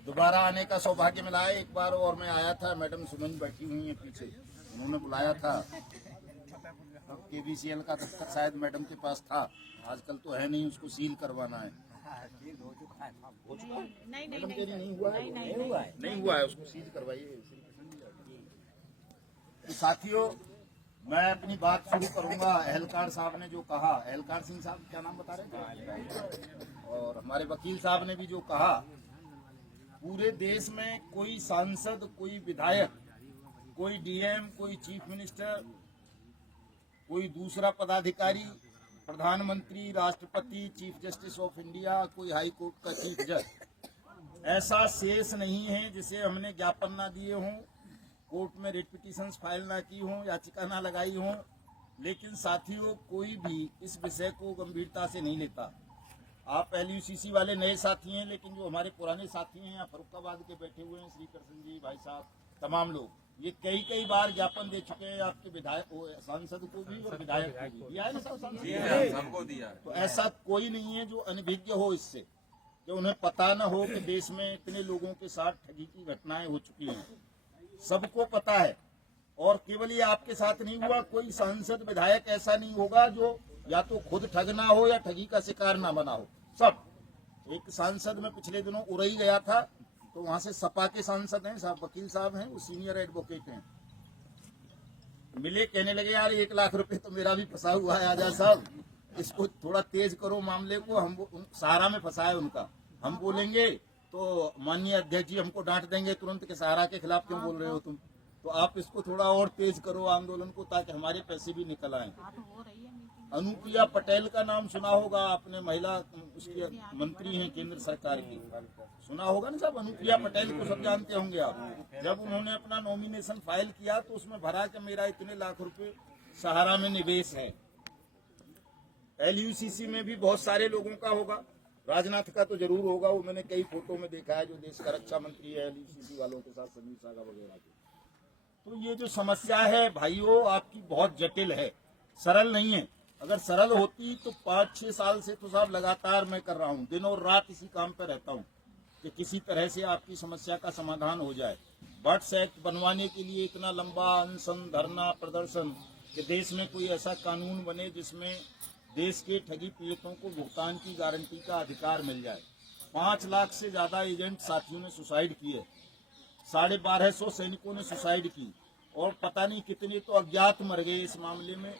दोबारा आने का सौभाग्य मिला है। एक बार और मैं आया था, मैडम सुमन बैठी हुई है पीछे, उन्होंने बुलाया था, तब केबीसीएल का दफ्तर शायद मैडम के पास था, आजकल तो है नहीं, उसको सील करवाना है। हो चुका है? मैडम कह रही नहीं हुआ है, नहीं हुआ है, उसको सील करवाइए। तो साथियों, मैं अपनी बात शुरू करूंगा। अहलकार साहब ने जो कहा, अहलकार सिंह साहब क्या नाम बता रहे थे, और हमारे वकील साहब ने भी जो कहा, पूरे देश में कोई सांसद, कोई विधायक, कोई डीएम, कोई चीफ मिनिस्टर, कोई दूसरा पदाधिकारी, प्रधानमंत्री, राष्ट्रपति, चीफ जस्टिस ऑफ इंडिया, कोई हाई कोर्ट का चीफ जज, ऐसा शेष नहीं है जिसे हमने ज्ञापन ना दिए हों, कोर्ट में रिट पिटीशंस फाइल ना की हों, याचिका ना लगाई हों। लेकिन साथियों, कोई भी इस विषय को गंभीरता से नहीं लेता। आप एलयूसीसी वाले नए साथी हैं, लेकिन जो हमारे पुराने साथी हैं, फर्रुखाबाद के बैठे हुए हैं, श्री कृष्ण जी, भाई साहब, तमाम लोग, ये कई बार ज्ञापन दे चुके हैं आपके विधायक, सांसद को भी और विधायक को भी दिया है ना सर, सबको दिया। तो ऐसा कोई नहीं है जो अनभिज्ञ हो इससे, कि उन्हें पता न हो कि देश में इतने लोगों के साथ ठगी की घटनाएं हो चुकी हैं, सबको पता है। और केवल ये आपके साथ नहीं हुआ, कोई सांसद, विधायक ऐसा नहीं होगा जो या तो खुद ठगना हो या ठगी का शिकार ना बना हो। सब, एक सांसद में पिछले दिनों उरई गया था, तो वहां से सपा के सांसद हैं साहब, वकील साहब हैं, वो सीनियर एडवोकेट हैं, मिले, कहने लगे यार 1 लाख रुपए तो मेरा भी फंसा हुआ है, आजाद साहब इसको थोड़ा तेज करो मामले को, हम सहारा में फंसा है उनका, हम बोलेंगे तो माननीय अध्यक्ष जी हमको डांट देंगे तुरंत के सहारा के खिलाफ क्यों बोल रहे हो तुम, तो आप इसको थोड़ा और तेज करो आंदोलन को, ताकि हमारे पैसे भी निकल आए। अनुप्रिया पटेल का नाम सुना होगा आपने, महिला उसकी मंत्री हैं केंद्र सरकार की, सुना होगा ना साहब, अनुप्रिया पटेल को सब जानते होंगे आप। जब उन्होंने अपना नॉमिनेशन फाइल किया तो उसमें भरा कि मेरा इतने लाख रुपए सहारा में निवेश है। एलयूसीसी में भी बहुत सारे लोगों का होगा, राजनाथ का तो जरूर होगा, वो मैंने कई फोटो में देखा है, जो देश का रक्षा मंत्री है एलयूसीसी वालों के साथ, संजीव सागा वगैरह के। तो ये जो समस्या है भाइयों, आपकी बहुत जटिल है, सरल नहीं है। अगर सरल होती तो 5-6 साल से तो साहब लगातार मैं कर रहा हूँ, दिन और रात इसी काम पर रहता हूँ कि किसी तरह से आपकी समस्या का समाधान हो जाए। बर्ड्स एक्ट बनवाने के लिए इतना लंबा अनशन, धरना, प्रदर्शन, कि देश में कोई ऐसा कानून बने जिसमें देश के ठगी पीड़ितों को भुगतान की गारंटी का अधिकार मिल जाए। 5 लाख से ज्यादा एजेंट साथियों ने सुसाइड किए, 1250 सैनिकों ने सुसाइड की, और पता नहीं कितने तो अज्ञात मर गए इस मामले में।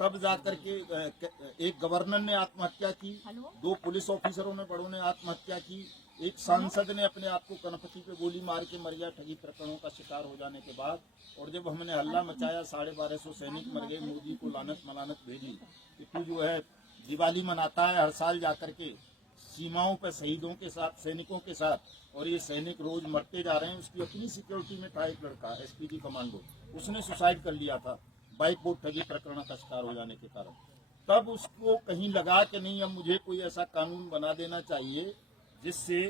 तब जाकर के एक गवर्नर ने आत्महत्या की, 2 पुलिस ऑफिसरों ने, बड़ों ने आत्महत्या की, एक सांसद ने अपने आप को कनपति पे गोली मार के मर गया ठगी प्रकरणों का शिकार हो जाने के बाद। और जब हमने हल्ला मचाया, 1250 सैनिक मर गए, मोदी को लानत मलानत भेजी कि तू जो है दिवाली मनाता है हर साल जाकर के सीमाओं पर शहीदों के साथ, सैनिकों के साथ, और ये सैनिक रोज मरते जा रहे हैं। उसकी अपनी सिक्योरिटी में था एक लड़का, एसपीजी कमांडो, उसने सुसाइड कर लिया था बाइक बोट ठगी प्रकरण का शिकार हो जाने के कारण। तब उसको कहीं लगा कि नहीं, अब मुझे कोई ऐसा कानून बना देना चाहिए जिससे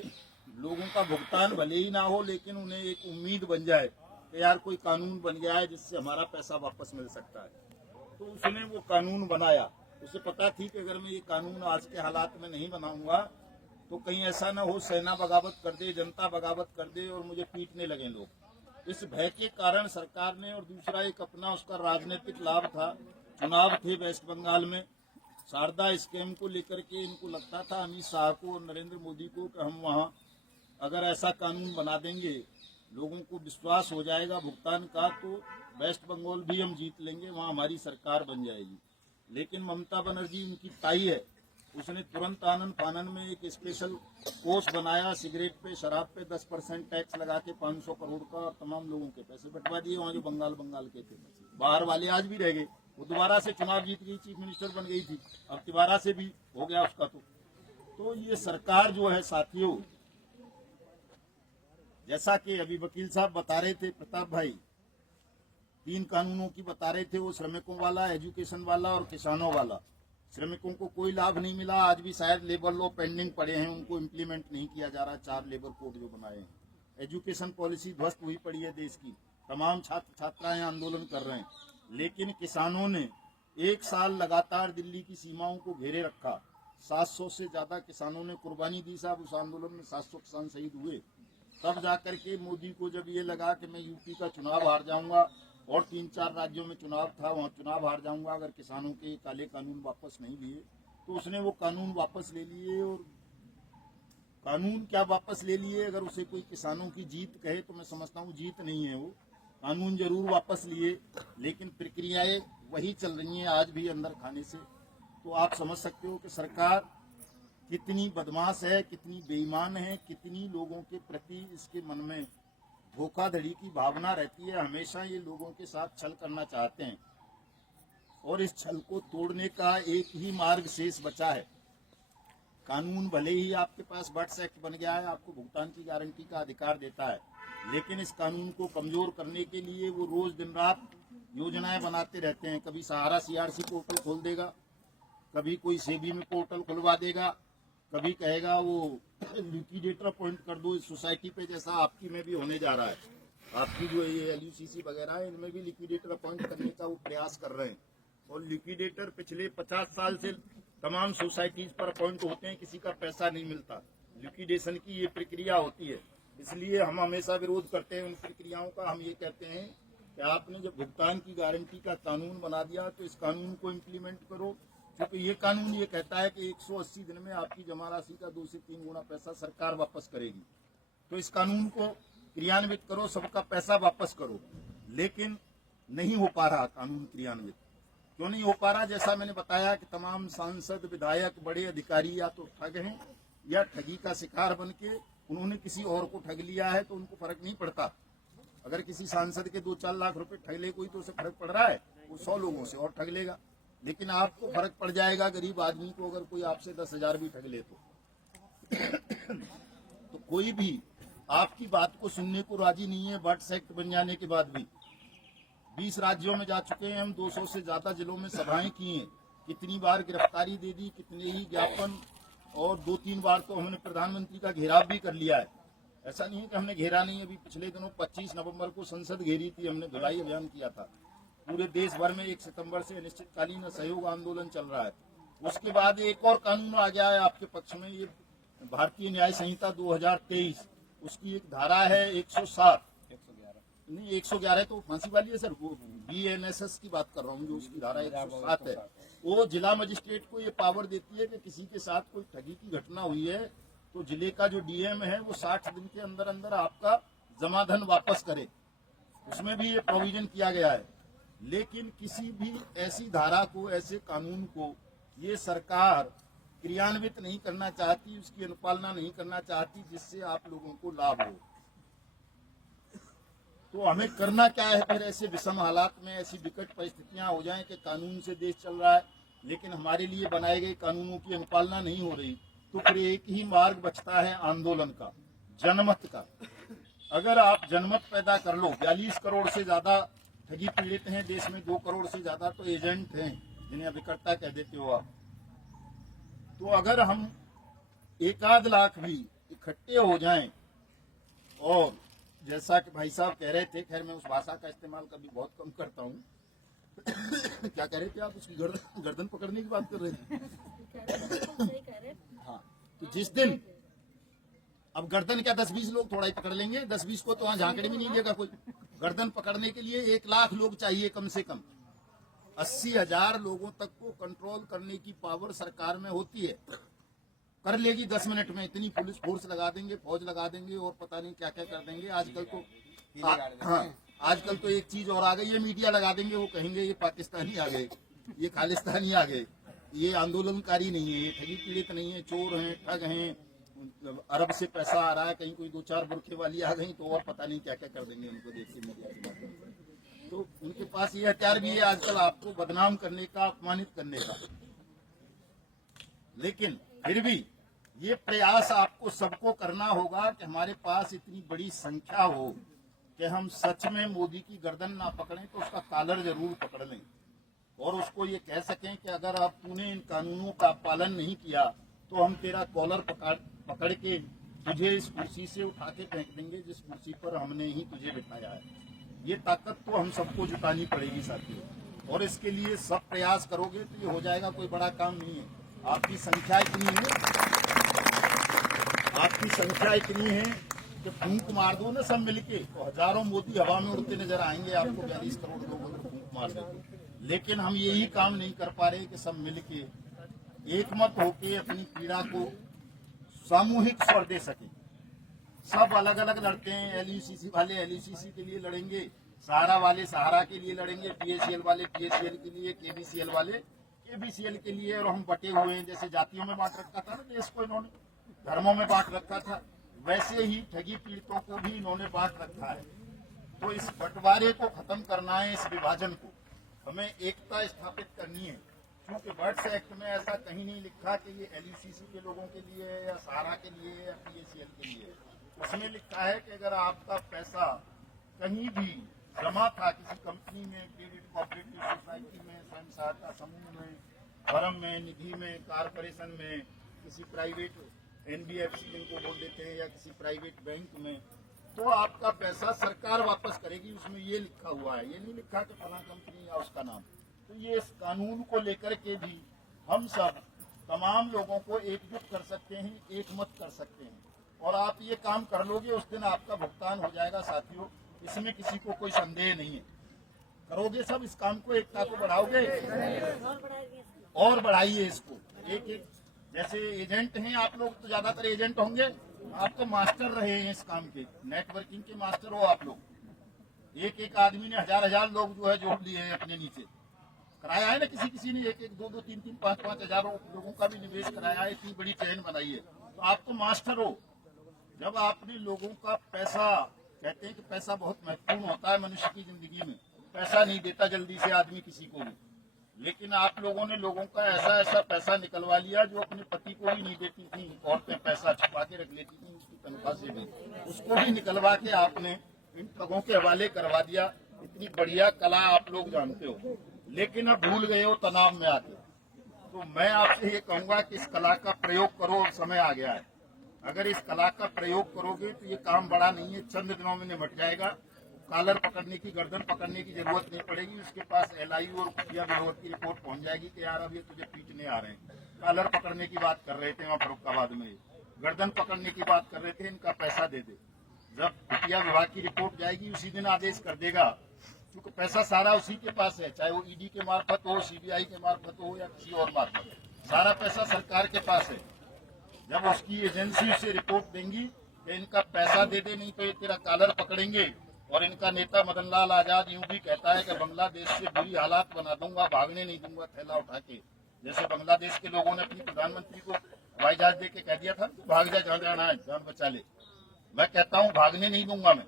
लोगों का भुगतान भले ही ना हो, लेकिन उन्हें एक उम्मीद बन जाए कि यार कोई कानून बन गया है जिससे हमारा पैसा वापस मिल सकता है। तो उसने वो कानून बनाया। उसे पता थी कि अगर मैं ये कानून आज के हालात में नहीं बनाऊंगा तो कहीं ऐसा ना हो सेना बगावत कर दे, जनता बगावत कर दे और मुझे पीटने लगे लोग। इस भय के कारण सरकार ने, और दूसरा एक अपना उसका राजनीतिक लाभ था, चुनाव थे वेस्ट बंगाल में, शारदा स्कैम को लेकर के इनको लगता था अमित शाह को और नरेंद्र मोदी को कि हम वहाँ अगर ऐसा कानून बना देंगे, लोगों को विश्वास हो जाएगा भुगतान का, तो वेस्ट बंगाल भी हम जीत लेंगे, वहाँ हमारी सरकार बन जाएगी। लेकिन ममता बनर्जी उनकी ताई है, उसने तुरंत आनन फानन में एक स्पेशल कोर्स बनाया, सिगरेट पे, शराब पे 10% टैक्स लगा के 500 करोड़ का, और तमाम लोगों के पैसे बंटवा दिए वहाँ जो बंगाल के थे। बाहर वाले आज भी रह गए, वो दोबारा से चुनाव जीत गई, चीफ मिनिस्टर बन गई थी, अब तिवारा से भी हो गया उसका। तो ये सरकार जो है साथियों, जैसा कि अभी वकील साहब बता रहे थे, प्रताप भाई 3 कानूनों की बता रहे थे, वो श्रमिकों वाला, एजुकेशन वाला और किसानों वाला। श्रमिकों को कोई लाभ नहीं मिला, आज भी शायद लेबर लॉ पेंडिंग पड़े हैं, उनको इम्प्लीमेंट नहीं किया जा रहा, 4 लेबर कोड जो बनाए हैं। एजुकेशन पॉलिसी ध्वस्त हुई पड़ी है देश की, तमाम छात्र छात्राएं आंदोलन कर रहे हैं। लेकिन किसानों ने 1 साल लगातार दिल्ली की सीमाओं को घेरे रखा, 700 से ज्यादा किसानों ने कुर्बानी दी साहब उस आंदोलन में, 700 किसान शहीद हुए। तब जाकर के मोदी को जब ये लगा कि मैं यूपी का चुनाव हार जाऊंगा और 3-4 राज्यों में चुनाव था, वहाँ चुनाव हार जाऊंगा अगर किसानों के काले कानून वापस नहीं लिए, तो उसने वो कानून वापस ले लिए। और कानून क्या वापस ले लिए, अगर उसे कोई किसानों की जीत कहे तो मैं समझता हूँ जीत नहीं है वो। कानून जरूर वापस लिए, लेकिन प्रक्रियाएं वही चल रही हैं आज भी अंदर खाने से। तो आप समझ सकते हो कि सरकार कितनी बदमाश है, कितनी बेईमान है, कितनी लोगों के प्रति इसके मन में धोखाधड़ी की भावना रहती है। हमेशा ये लोगों के साथ छल करना चाहते हैं और इस छल को तोड़ने का एक ही मार्ग शेष बचा है। कानून भले ही आपके पास बट्स एक्ट बन गया है, आपको भुगतान की गारंटी का अधिकार देता है, लेकिन इस कानून को कमजोर करने के लिए वो रोज दिन रात योजनाएं बनाते रहते हैं। कभी सहारा सीआरसी पोर्टल खोल देगा, कभी कोई सेबी में पोर्टल खुलवा देगा, कभी कहेगा वो लिक्विडेटर अपॉइंट कर दो इस सोसाइटी पे, जैसा आपकी में भी होने जा रहा है। आपकी जो ये LUCC वगैरह है, इनमें भी लिक्विडेटर अपॉइंट करने का वो प्रयास कर रहे हैं। और लिक्विडेटर पिछले 50 साल से तमाम सोसाइटीज पर अपॉइंट होते हैं, किसी का पैसा नहीं मिलता। लिक्विडेशन की ये प्रक्रिया होती है, इसलिए हम हमेशा विरोध करते हैं उन प्रक्रियाओं का। हम ये कहते हैं कि आपने जब भुगतान की गारंटी का कानून बना दिया तो इस कानून को इम्प्लीमेंट करो, क्योंकि ये कानून ये कहता है कि 180 दिन में आपकी जमा राशि का 2 से 3 गुना पैसा सरकार वापस करेगी। तो इस कानून को क्रियान्वित करो, सबका पैसा वापस करो। लेकिन नहीं हो पा रहा कानून क्रियान्वित। क्यों नहीं हो पा रहा? जैसा मैंने बताया कि तमाम सांसद, विधायक, बड़े अधिकारी या तो ठग हैं या ठगी का शिकार बन के उन्होंने किसी और को ठग लिया है, तो उनको फर्क नहीं पड़ता। अगर किसी सांसद के 2-4 लाख रुपए ठग ले कोई, तो उसे फर्क पड़ रहा है, वो 100 लोगों से और ठग लेगा। लेकिन आपको फर्क पड़ जाएगा गरीब आदमी को अगर कोई आपसे 10,000 भी ठग ले तो कोई भी आपकी बात को सुनने को राजी नहीं है। बट्स एक्ट बन जाने के बाद भी 20 राज्यों में जा चुके हैं हम, 200 से ज्यादा जिलों में सभाएं की हैं, कितनी बार गिरफ्तारी दे दी, कितने ही ज्ञापन, और 2-3 बार तो हमने प्रधानमंत्री का घेराव भी कर लिया है। ऐसा नहीं है कि हमने घेरा नहीं। अभी पिछले दिनों 25 नवंबर को संसद घेरी थी हमने, धुलाई अभियान किया था। पूरे देश भर में 1 सितंबर से अनिश्चितकालीन असहयोग आंदोलन चल रहा है। उसके बाद एक और कानून आ गया है आपके पक्ष में, ये भारतीय न्याय संहिता 2023, उसकी एक धारा है 107 नहीं 111 तो फांसी वाली है सर, वो BNSS की बात कर रहा हूँ, जो उसकी धारा 107 है। वो जिला मजिस्ट्रेट को ये पावर देती है कि किसी के साथ कोई ठगी की घटना हुई है तो जिले का जो DM है वो 60 दिन के अंदर अंदर आपका जमाधन वापस करे। उसमें भी ये प्रोविजन किया गया है। लेकिन किसी भी ऐसी धारा को, ऐसे कानून को ये सरकार क्रियान्वित नहीं करना चाहती, उसकी अनुपालना नहीं करना चाहती, जिससे आप लोगों को लाभ हो। तो हमें करना क्या है फिर? ऐसे विषम हालात में ऐसी विकट परिस्थितियां हो जाएं कि कानून से देश चल रहा है, लेकिन हमारे लिए बनाए गए कानूनों की अनुपालना नहीं हो रही, तो फिर एक ही मार्ग बचता है आंदोलन का, जनमत का। अगर आप जनमत पैदा कर लो, 42 करोड़ से ज्यादा ठगी पीड़ित हैं देश में, 2 करोड़ से ज्यादा तो एजेंट हैं जिन्हें अभिकर्ता कह देते हो आप। तो अगर हम 1-8 लाख भी इकट्ठे हो जाएं, और जैसा कि भाई साहब कह रहे थे, खैर मैं उस भाषा का इस्तेमाल कभी बहुत कम करता हूँ क्या कह रहे थे आप? उसकी गर्दन पकड़ने की बात कर रहे थे। हाँ, तो जिस दिन अब गर्दन क्या 10-20 लोग थोड़ा ही पकड़ लेंगे, 10-20 को तो वहां झांकड़े में नहीं देगा कोई। गर्दन पकड़ने के लिए 1 लाख लोग चाहिए कम से कम। 80,000 लोगों तक को कंट्रोल करने की पावर सरकार में होती है। कर लेगी 10 मिनट में, इतनी पुलिस फोर्स लगा देंगे, फौज लगा देंगे और पता नहीं क्या क्या कर देंगे। आजकल तो आजकल तो एक चीज और आ गई है, मीडिया लगा देंगे, वो कहेंगे ये पाकिस्तानी आ गए, ये खालिस्तानी आ गए, ये आंदोलनकारी नहीं है, ये ठगी पीड़ित नहीं है, चोर हैं, ठग हैं, अरब से पैसा आ रहा है, कहीं कोई 2-4 बुरखे वाली आ गई तो और पता नहीं क्या क्या कर देंगे उनको देख के मीडिया के माध्यम से। तो उनके पास ये हथियार भी है आजकल आपको बदनाम करने का, अपमानित करने का। लेकिन फिर भी ये प्रयास आपको सबको करना होगा कि हमारे पास इतनी बड़ी संख्या हो कि हम सच में मोदी की गर्दन ना पकड़ें तो उसका कॉलर जरूर पकड़ लें, और उसको ये कह सकें कि अगर अब तूने इन कानूनों का पालन नहीं किया तो हम तेरा कॉलर पकड़ के तुझे इस कुर्सी से उठा के फेंक देंगे जिस कुर्सी पर हमने ही तुझे बिठाया है। ये ताकत तो हम सबको जुटानी पड़ेगी साथियों, और इसके लिए सब प्रयास करोगे तो ये हो जाएगा, कोई बड़ा काम नहीं है। आपकी संख्या इतनी है कि फूंक मार दो ना सब मिलके तो हजारों मोदी हवा में उड़ते नजर आएंगे आपको 42 करोड़ लोगों को फूंक मार देते। लेकिन हम यही काम नहीं कर पा रहे कि सब मिलके एकमत होके अपनी पीड़ा को सामूहिक स्वर दे सके। सब अलग अलग लड़ते हैं। एलयूसीसी वाले एलयूसीसी के लिए लड़ेंगे, सहारा वाले सहारा के लिए लड़ेंगे, पीएसीएल वाले पीएसीएल के लिए, केबीसीएल वाले केबीसीएल के लिए। और हम बटे हुए हैं, जैसे जातियों में बांट रखा था ना देश को इन्होंने, धर्मों में बांट रखा था, वैसे ही ठगी पीड़ितों को भी इन्होंने बांट रखा है। तो इस बंटवारे को खत्म करना है, इस विभाजन को हमें एकता स्थापित करनी है। क्योंकि बर्ड्स एक्ट में ऐसा कहीं नहीं लिखा कि ये एलयूसीसी के लोगों के लिए है या सहारा के लिए है या पीएसीएल के लिए है। उसमें लिखा है कि अगर आपका पैसा कहीं भी जमा था किसी कंपनी में, क्रेडिट कोऑपरेटिव सोसाइटी में, स्वयं सहायता समूह में, फर्म में, निधि में, कारपोरेशन में, किसी प्राइवेट एनबीएफसी जिनको बोल देते हैं, या किसी प्राइवेट बैंक में, तो आपका पैसा सरकार वापस करेगी। उसमें ये लिखा हुआ है, ये नहीं लिखा कि फला कंपनी या उसका नाम। तो ये इस कानून को लेकर के भी हम सब तमाम लोगों को एकजुट कर सकते हैं, एकमत कर सकते हैं। और आप ये काम कर लोगे उस दिन आपका भुगतान हो जाएगा साथियों, इसमें किसी को कोई संदेह नहीं है। करोगे सब इस काम को, एकता को बढ़ाओगे और बढ़ाइए इसको। एक एक जैसे एजेंट हैं आप लोग, तो ज्यादातर एजेंट होंगे, आप तो मास्टर रहे हैं इस काम के, नेटवर्किंग के मास्टर हो आप लोग। एक एक आदमी ने हजार हजार लोग जो है जोड़ लिए हैं अपने नीचे, कराया है ना, किसी किसी ने एक एक दो दो तीन तीन पाँच पाँच हजार लोगों का भी निवेश कराया है, इतनी बड़ी चेन बनाई है। तो आप तो मास्टर हो। जब आपने लोगों का पैसा, कहते हैं कि पैसा बहुत महत्वपूर्ण होता है मनुष्य की जिंदगी में, पैसा नहीं देता जल्दी से आदमी किसी को भी, लेकिन आप लोगों ने लोगों का ऐसा ऐसा पैसा निकलवा लिया जो अपने पति को भी नहीं देती थी। औरतें पैसा छुपा के रख लेती थी उसकी तनख्वाह से भी, उसको भी निकलवा के आपने इन ठगों के हवाले करवा दिया। इतनी बढ़िया कला आप लोग जानते हो, लेकिन अब भूल गए हो तनाव में आके। तो मैं आपसे ये कहूंगा कि इस कला का प्रयोग करो, समय आ गया है। अगर इस कला का प्रयोग करोगे तो ये काम बड़ा नहीं है, चंद दिनों में निपट जाएगा। कॉलर पकड़ने की, गर्दन पकड़ने की जरूरत नहीं पड़ेगी। उसके पास एलआईयू और खुफिया विभाग की रिपोर्ट पहुंच जाएगी कि यार अब ये तुझे पीटने आ रहे हैं। कॉलर पकड़ने की बात कर रहे थे वहाँ फरुखाबाद में, गर्दन पकड़ने की बात कर रहे थे, इनका पैसा दे दे। जब खुफिया विभाग की रिपोर्ट जाएगी उसी दिन आदेश कर देगा, क्योंकि पैसा सारा उसी के पास है, चाहे वो ईडी के मार्फत हो, सीबीआई के मार्फत हो या किसी और मार्फत, सारा पैसा सरकार के पास है। जब उसकी एजेंसी उसे रिपोर्ट देंगी कि इनका पैसा दे दे, नहीं तो ये तेरा कॉलर पकड़ेंगे। और इनका नेता मदन लाल आजाद यूं भी कहता है कि बांग्लादेश से बुरी हालात बना दूंगा, भागने नहीं दूंगा थैला उठा के। जैसे बांग्लादेश के लोगों ने अपनी प्रधानमंत्री को हवाई जहाज दे के कह दिया था तो भाग जा, जहाँ जाना है जान बचा ले। मैं कहता हूँ भागने नहीं दूंगा मैं।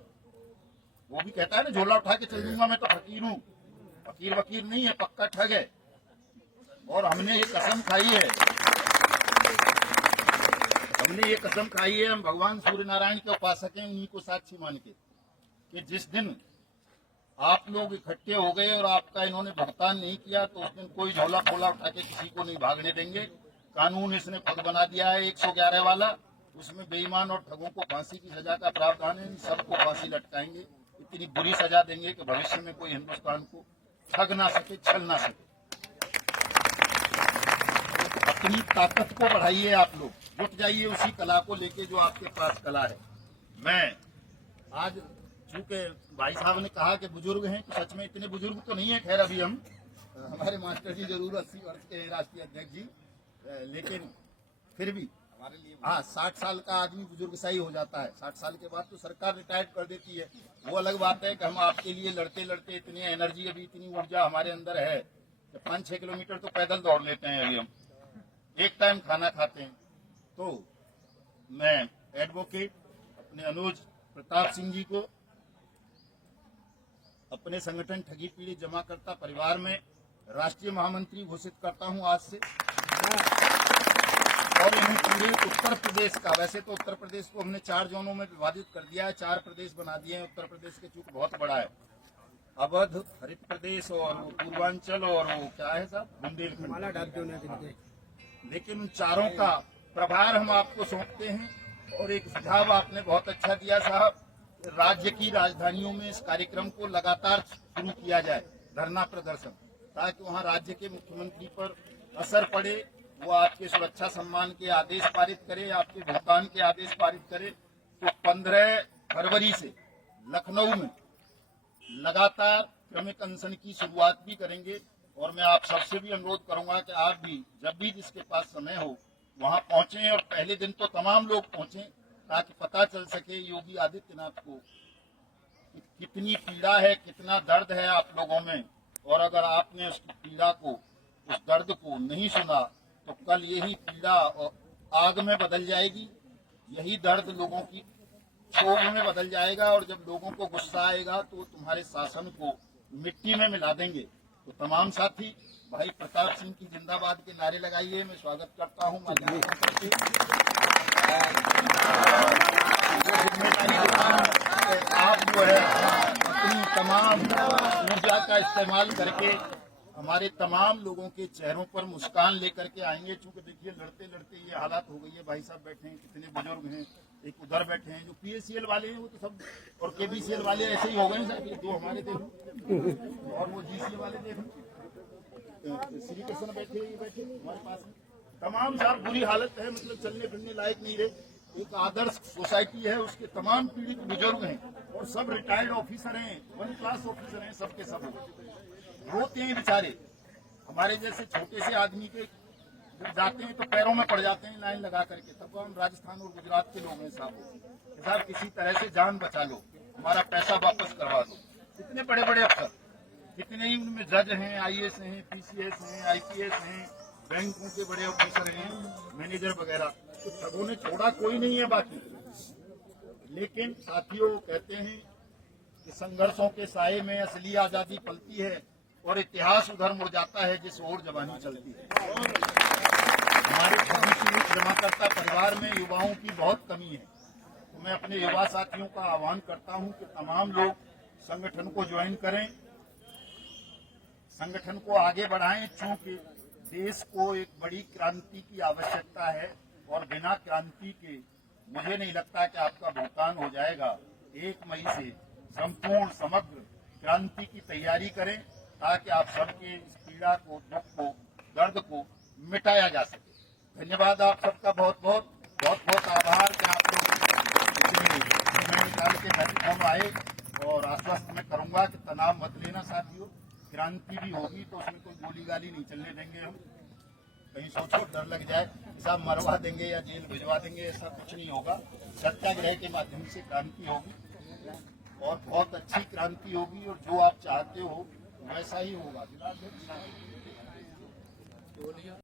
वो भी कहता है ना झोला उठा के चल दूंगा, मैं तो फकीर हूँ। फकीर वकीर नहीं है, पक्का ठग है। और हमने ये कसम खाई है, हम भगवान सूर्य नारायण के उपासक हैं, उन्हीं को साक्षी मान के, कि जिस दिन आप लोग इकट्ठे हो गए और आपका इन्होंने भुगतान नहीं किया तो उस दिन कोई झोला फोला उठा के किसी को नहीं भागने देंगे। कानून इसने खुद बना दिया है 111 वाला, उसमें बेईमान और ठगों को फांसी की सजा का प्रावधान है। सबको फांसी लटकाएंगे, इतनी बुरी सजा देंगे कि भविष्य में कोई हिंदुस्तान को ठग ना सके, छल ना सके। अपनी ताकत को बढ़ाइए, आप लोग जुट जाइए उसी कला को लेके जो आपके पास कला है। मैं आज चूंकि भाई साहब ने कहा कि बुजुर्ग हैं, तो सच में इतने बुजुर्ग तो नहीं है। खैर अभी हम, हमारे मास्टर जी जरूर 80 वर्ष के राष्ट्रीय अध्यक्ष जी, लेकिन फिर भी हमारे लिए, हाँ, 60 साल का आदमी बुजुर्ग सा ही हो जाता है। 60 साल के बाद तो सरकार रिटायर्ड कर देती है। वो अलग बात है कि हम आपके लिए लड़ते लड़ते इतनी एनर्जी, अभी इतनी ऊर्जा हमारे अंदर है कि 5-6 किलोमीटर तो पैदल दौड़ लेते हैं अभी हम, एक टाइम खाना खाते हैं। तो मैं एडवोकेट अपने अनुज प्रताप सिंह जी को अपने संगठन ठगी पीड़ित जमाकर्ता परिवार में राष्ट्रीय महामंत्री घोषित करता हूं आज से। और इन्हें पूरे उत्तर प्रदेश का, वैसे तो उत्तर प्रदेश को हमने 4 जोनों में विभाजित कर दिया है, 4 प्रदेश बना दिए हैं। उत्तर प्रदेश के चूंकि बहुत बड़ा है, अवध, हरित प्रदेश और पूर्वांचल और वो क्या है साहब, बुंदेलखंड, लेकिन उन चारों का प्रभार हम आपको सौंपते हैं। और एक सुझाव आपने बहुत अच्छा दिया साहब, राज्य की राजधानियों में इस कार्यक्रम को लगातार शुरू किया जाए, धरना प्रदर्शन, ताकि वहां राज्य के मुख्यमंत्री पर असर पड़े, वो आपके सुरक्षा सम्मान के आदेश पारित करे, आपके भुगतान के आदेश पारित करे तो 15 फरवरी से लखनऊ में लगातार क्रमिक अनशन की शुरुआत भी करेंगे। और मैं आप सबसे भी अनुरोध करूंगा कि आप भी जब भी जिसके पास समय हो वहां पहुंचें, और पहले दिन तो तमाम लोग पहुंचें ताकि पता चल सके योगी आदित्यनाथ को कितनी पीड़ा है, कितना दर्द है आप लोगों में। और अगर आपने उस पीड़ा को, उस दर्द को नहीं सुना तो कल यही पीड़ा आग में बदल जाएगी, यही दर्द लोगों की क्षोभ में बदल जाएगा। और जब लोगों को गुस्सा आएगा तो वो तुम्हारे शासन को मिट्टी में मिला देंगे। तो तमाम साथी भाई प्रताप सिंह की जिंदाबाद के नारे लगाइए। मैं स्वागत करता हूँ आप जो है अपनी तमाम ऊर्जा का इस्तेमाल करके हमारे तमाम लोगों के चेहरों पर मुस्कान लेकर के आएंगे। चूंकि देखिए लड़ते लड़ते ये हालात हो गई है। भाई साहब बैठे हैं, कितने बुजुर्ग हैं, एक उधर बैठे हैं जो पीएसीएल वाले हैं वो तो सब, और केबीसीएल वाले ऐसे ही हो गए सर। ये दो हमारे देख लो और वो जीसीएल वाले देख लो, श्री कृष्ण बैठे, ये बैठे हमारे पास में। तमाम साहब बुरी हालत है, मतलब चलने फिरने लायक नहीं रहे। एक आदर्श सोसाइटी है, उसके तमाम पीड़ित बुजुर्ग हैं और सब रिटायर्ड ऑफिसर हैं, 1 क्लास ऑफिसर हैं, सबके सब रोते हैं बेचारे। हमारे जैसे छोटे से आदमी के जब जाते हैं तो पैरों में पड़ जाते हैं लाइन लगा करके। तब हम राजस्थान और गुजरात के लोग हैं साहब किसी तरह से जान बचा लो, हमारा पैसा वापस करवा दो। कितने बड़े बड़े अफसर, कितने ही उनमें जज हैं, आईएएस हैं, पीसीएस हैं, आईपीएस हैं, बैंकों के बड़े ऑफिसर हैं, मैनेजर वगैरह, तो ठगों ने छोड़ा कोई नहीं है बाकी। लेकिन साथियों कहते हैं कि संघर्षों के साये में असली आजादी पलती है और इतिहास उधर मुड़ जाता है जिस ओर जवानी चलती है। हमारे जमाकर्ता परिवार में युवाओं की बहुत कमी है। तो मैं अपने युवा साथियों का आह्वान करता हूं कि तमाम लोग संगठन को ज्वाइन करें, संगठन को आगे बढ़ाएं। चूंकि देश को एक बड़ी क्रांति की आवश्यकता है और बिना क्रांति के मुझे नहीं लगता कि आपका भुगतान हो जाएगा। 1 मई से संपूर्ण समग्र क्रांति की तैयारी करें ताकि आप सबके इस पीड़ा को, दुख को, दर्द को मिटाया जा सके। धन्यवाद आप सबका, बहुत बहुत आभार कि आप लोग समय निकाल के मैराथन आए। और आश्वस्त मैं करूंगा कि तनाव मत लेना साथियों, क्रांति भी होगी तो उसमें कोई गोली गाली नहीं चलने देंगे हम। कहीं सोचो डर लग जाए साहब मरवा देंगे या जेल भिजवा देंगे, ऐसा कुछ नहीं होगा। सत्याग्रह के माध्यम से क्रांति होगी और बहुत अच्छी क्रांति होगी, और जो आप चाहते हो वैसा ही होगा।